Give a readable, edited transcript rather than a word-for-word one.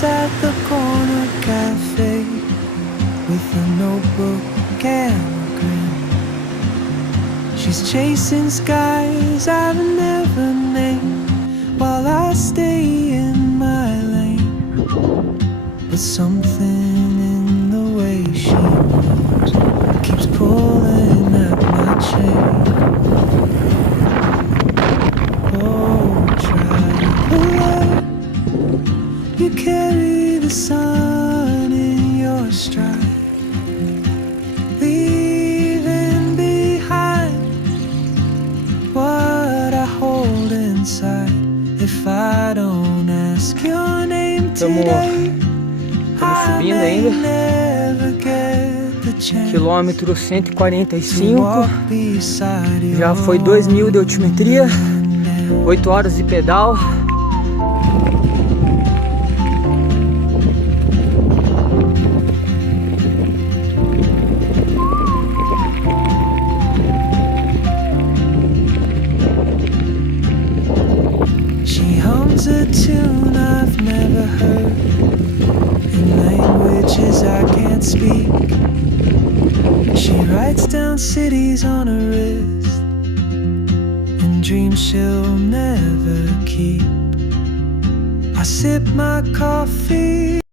sits at the corner cafe with a notebook and a grin. She's chasing skies I've never named while I stay in my lane. But something in the way she moves keeps pulling at my chain. Oh, traveler, you carry the sun in your stride, leaving behind what I hold inside. If I don't ask your name today, Estamos subindo ainda. Quilômetro 145. Já foi 2.000 de altimetria. 8 horas de pedal. She hums a tune I've never heard in languages I can't speak. She writes down cities on her wrist and dreams she'll never keep. I sip my coffee